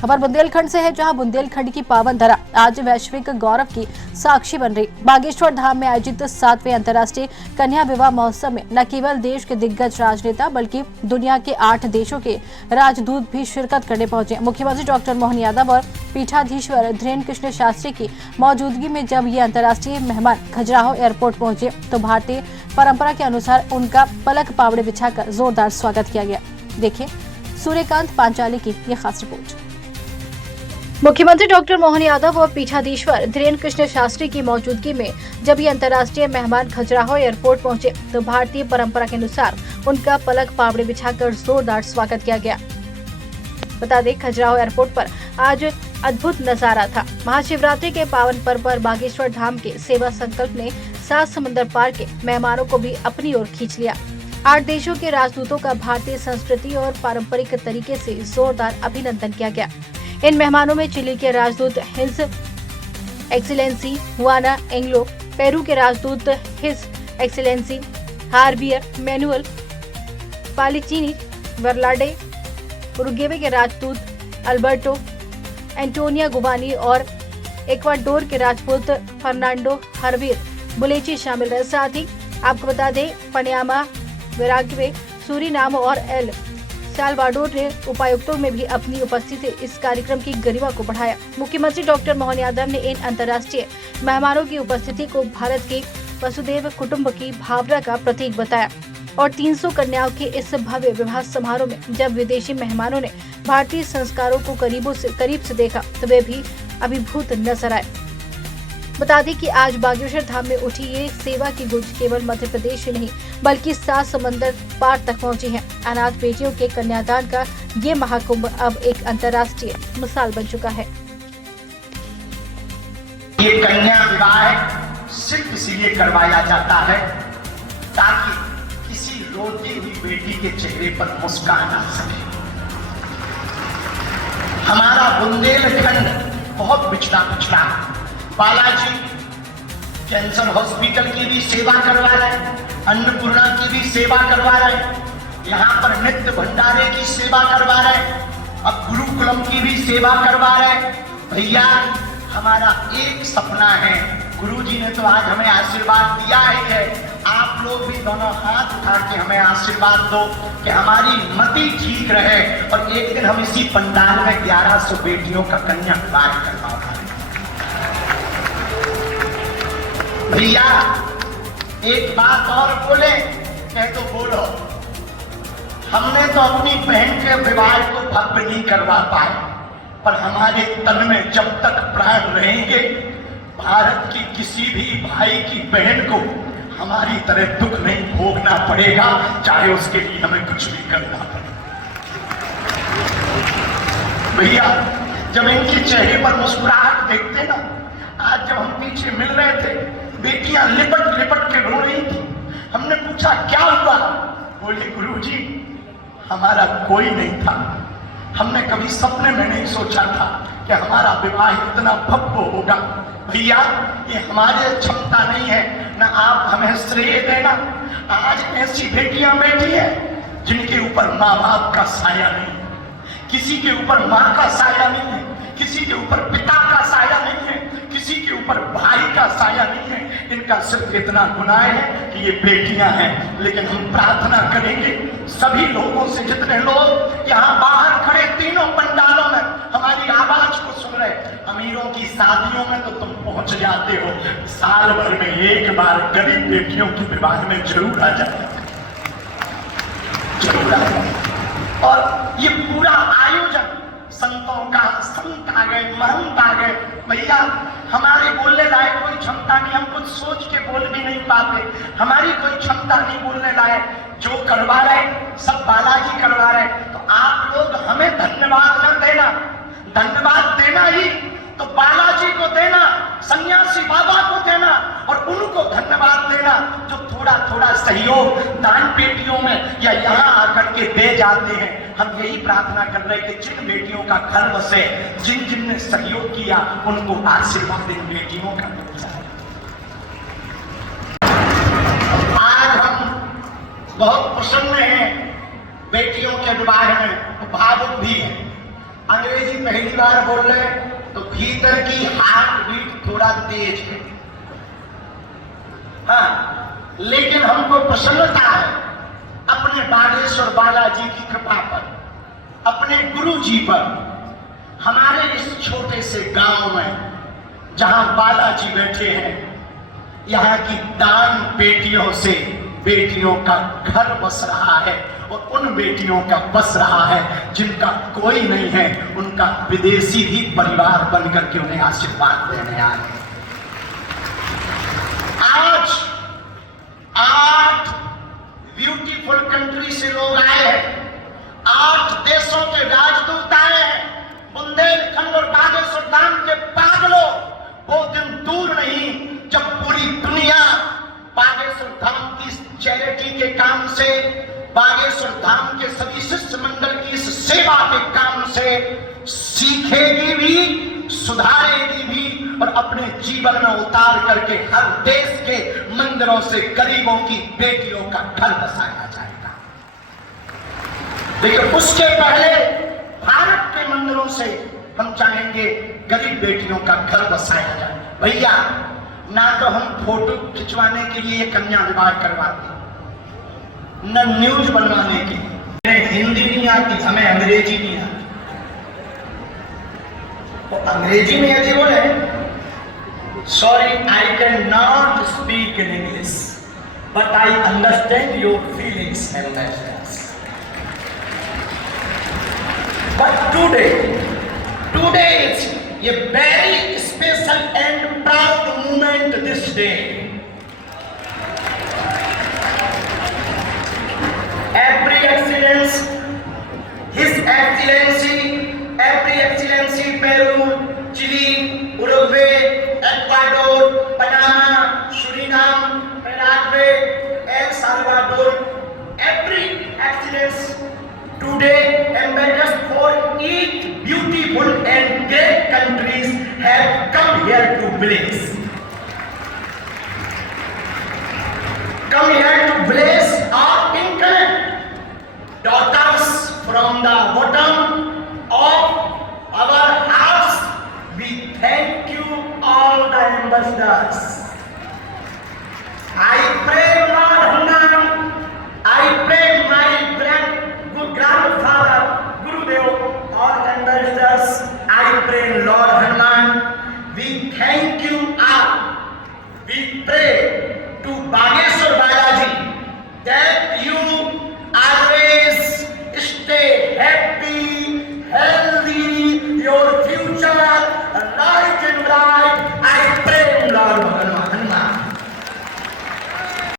खबर बुंदेलखंड से है, जहां बुंदेलखंड की पावन धरा आज वैश्विक गौरव की साक्षी बन रही। बागेश्वर धाम में आयोजित 7वें अंतर्राष्ट्रीय कन्या विवाह महोत्सव में न केवल देश के दिग्गज राजनेता बल्कि दुनिया के 8 देशों के राजदूत भी शिरकत करने पहुंचे। मुख्यमंत्री डॉक्टर मोहन यादव और पीठाधीश्वर धीरेन्द्र कृष्ण शास्त्री की मौजूदगी में जब ये अंतर्राष्ट्रीय मेहमान खजुराहो एयरपोर्ट पहुंचे तो भारतीय परंपरा के अनुसार उनका पलक पावड़े बिछाकर जोरदार स्वागत किया गया। देखिए सूर्यकांत पांचाली की ये खास रिपोर्ट। मुख्यमंत्री डॉक्टर मोहन यादव और पीठाधीश्वर धीरेन्द्र कृष्ण शास्त्री की मौजूदगी में जब ये अंतर्राष्ट्रीय मेहमान खजुराहो एयरपोर्ट पहुंचे तो भारतीय परंपरा के अनुसार उनका पलक पावड़े बिछाकर जोरदार स्वागत किया गया। बता दें, खजुराहो एयरपोर्ट पर आज अद्भुत नजारा था। महाशिवरात्रि के पावन पर्व पर बागेश्वर धाम के सेवा संकल्प ने 7 समंदर पार के मेहमानों को भी अपनी ओर खींच लिया। 8 देशों के राजदूतों का भारतीय संस्कृति और पारंपरिक तरीके से जोरदार अभिनंदन किया गया। इन मेहमानों में चिली के राजदूत हिज एक्सीलेंसी हुआना एंग्लो, पेरू के राजदूत हिज एक्सीलेंसी हार्बियर मैनुअल पालिचिनी वर्लाडे, उरुग्वे के राजदूत अल्बर्टो एंटोनिया गुबानी और इक्वाडोर के राजपूत फर्नांडो हरवीर बुलेची शामिल रहे। साथ ही आपको बता दें, पनियामा, वेराग्वे, सूरीनाम और एल साल्वाडोर ने उपायुक्तों में भी अपनी उपस्थिति इस कार्यक्रम की गरिमा को बढ़ाया। मुख्यमंत्री डॉक्टर मोहन यादव ने इन अंतर्राष्ट्रीय मेहमानों की उपस्थिति को भारत के वसुदेव कुटुंब की भावना का प्रतीक बताया और 300 कन्याओं के इस भव्य विवाह समारोह में जब विदेशी मेहमानों ने भारतीय संस्कारों को करीब से देखा तो वे भी अभिभूत नजर आए। बता दें कि आज बागेश्वर धाम में उठी ये सेवा की गूंज केवल मध्य प्रदेश ही नहीं बल्कि 7 समंदर पार तक पहुंची है। अनाथ बेटियों के कन्यादान का ये महाकुंभ अब एक अंतर्राष्ट्रीय मिसाल बन चुका है। ये कन्या विवाह सिर्फ इसलिए करवाया जाता है ताकि किसी रोती हुई बेटी के चेहरे पर मुस्कान आ सके। हमारा बुंदेलखंड बहुत पिछड़ा बालाजी कैंसर हॉस्पिटल की भी सेवा करवा रहे, अन्नपूर्णा की भी सेवा करवा रहे, यहाँ पर नित्य भंडारे की सेवा करवा रहे, अब गुरुकुलम की भी सेवा करवा रहे। भैया, हमारा एक सपना है, गुरुजी ने तो आज हमें आशीर्वाद दिया ही है, आप लोग भी दोनों हाथ उठा के हमें आशीर्वाद दो कि हमारी मति ठीक रहे और एक दिन हम इसी पंडाल में 1100 बेटियों का कन्या विवाह करवा। भैया, एक बात और बोले, कह तो बोलो। हमने तो अपनी बहन के विवाह को भव्य नहीं करवा पाए, पर हमारे तन में जब तक प्राण रहेंगे, भारत की किसी भी भाई की बहन को हमारी तरह दुख नहीं भोगना पड़ेगा, चाहे उसके लिए हमें कुछ भी करना पड़े। भैया, जब इनके चेहरे पर मुस्कुराहट देखते ना, आज जब हम पीछे मिल रहे थे, बेटियां लिपट के रो रही थी। हमने पूछा क्या हुआ? बोले गुरुजी, हमारा कोई नहीं था, हमने कभी सपने में नहीं सोचा था कि हमारा विवाह इतना भव्य होगा। भैया, ये हमारी क्षमता नहीं है, ना आप हमें श्रेय देना। आज ऐसी बेटियां बैठी है जिनके ऊपर माँ बाप का साया नहीं है, किसी के ऊपर माँ का साया नहीं है, किसी के ऊपर पिता का साया नहीं है, किसी के ऊपर भाई का साया नहीं है। इनका सिर्फ इतना गुनाह है कि ये बेटियां हैं। लेकिन हम प्रार्थना करेंगे सभी लोगों से, जितने लोग यहाँ बाहर खड़े तीनों पंडालों में हमारी आवाज को सुन रहे, अमीरों की शादियों में तो तुम पहुंच जाते हो, साल भर में एक बार गरीब बेटियों के विवाह में जरूर आ जाए, जरूर आ जाए। और ये पूरा आयोजन संतों का, संत आ गए, महंत आ गए। भैया, हमारे बोलने लायक कोई क्षमता नहीं, हम कुछ सोच के बोल भी नहीं पाते, हमारी कोई क्षमता नहीं बोलने लायक। जो करवा रहे सब बालाजी करवा रहे, तो आप लोग हमें धन्यवाद न देना, धन्यवाद देना ही तो बालाजी को देना, सन्यासी बाबा को देना और उनको धन्यवाद देना जो थोड़ा थोड़ा सहयोग दान पेटियों में या यहाँ आकर के दे जाते हैं। हम यही प्रार्थना कर रहे कि जिन बेटियों का गर्भ से जिन ने सहयोग किया उनको आशीर्वाद इन बेटियों का मिल जाए। आज हम बहुत प्रसन्न हैं बेटियों के विवाह में, भावुक भी है। अंग्रेजी पहली बार बोल रहे हैं तो भीतर की हार्ट बीट थोड़ा तेज है। हाँ, लेकिन हमको प्रसन्नता है अपने बागेश्वर बालाजी की कृपा पर, अपने गुरु जी पर। हमारे इस छोटे से गांव में जहां बालाजी बैठे हैं, यहाँ की दान बेटियों से बेटियों का घर बस रहा है, और उन बेटियों का बस रहा है जिनका कोई नहीं है, उनका विदेशी भी परिवार बनकर के उन्हें आशीर्वाद देने आए। आज 8 ब्यूटीफुल कंट्री से लोग आए हैं, 8 देशों के राजदूत आए हैं। बुंदेलखंड और बागेश्वर धाम के पागलों, वो दिन दूर नहीं जब पूरी दुनिया बागेश्वर धाम की चैरिटी के काम से, बागेश्वर धाम के सभी शिष्य मंडल की इस सेवा के काम से सीखेगी भी, सुधारेगी भी, और अपने जीवन में उतार करके हर देश के मंदिरों से गरीबों की बेटियों का घर बसाया जाएगा। लेकिन उसके पहले भारत के मंदिरों से हम चाहेंगे गरीब बेटियों का घर बसाया जाए। भैया, ना तो हम फोटो खिंचवाने के लिए कन्या विवाह करवाते, न न्यूज बनवाने के लिए। हिंदी नहीं आती, हमें अंग्रेजी नहीं आती। तो अंग्रेजी में यदि बोले, sorry I can not speak in English but I understand your feelings and message. But today is a very special and proud moment this day. Every Excellence, His Excellency Peru, Chile, Uruguay, Ecuador, Panama, Suriname, Paraguay, El Salvador. Every Excellence today ambassadors for each beautiful and great countries have come here to bless. Come here to bless our incarnate daughters from the bottom of our hearts. We thank you all the ambassadors. I pray Lord Hanuman, I pray my grandfather, Gurudev, all ambassadors, I pray Lord Hanuman, we thank you all. We pray to Bageshwar Balaji that you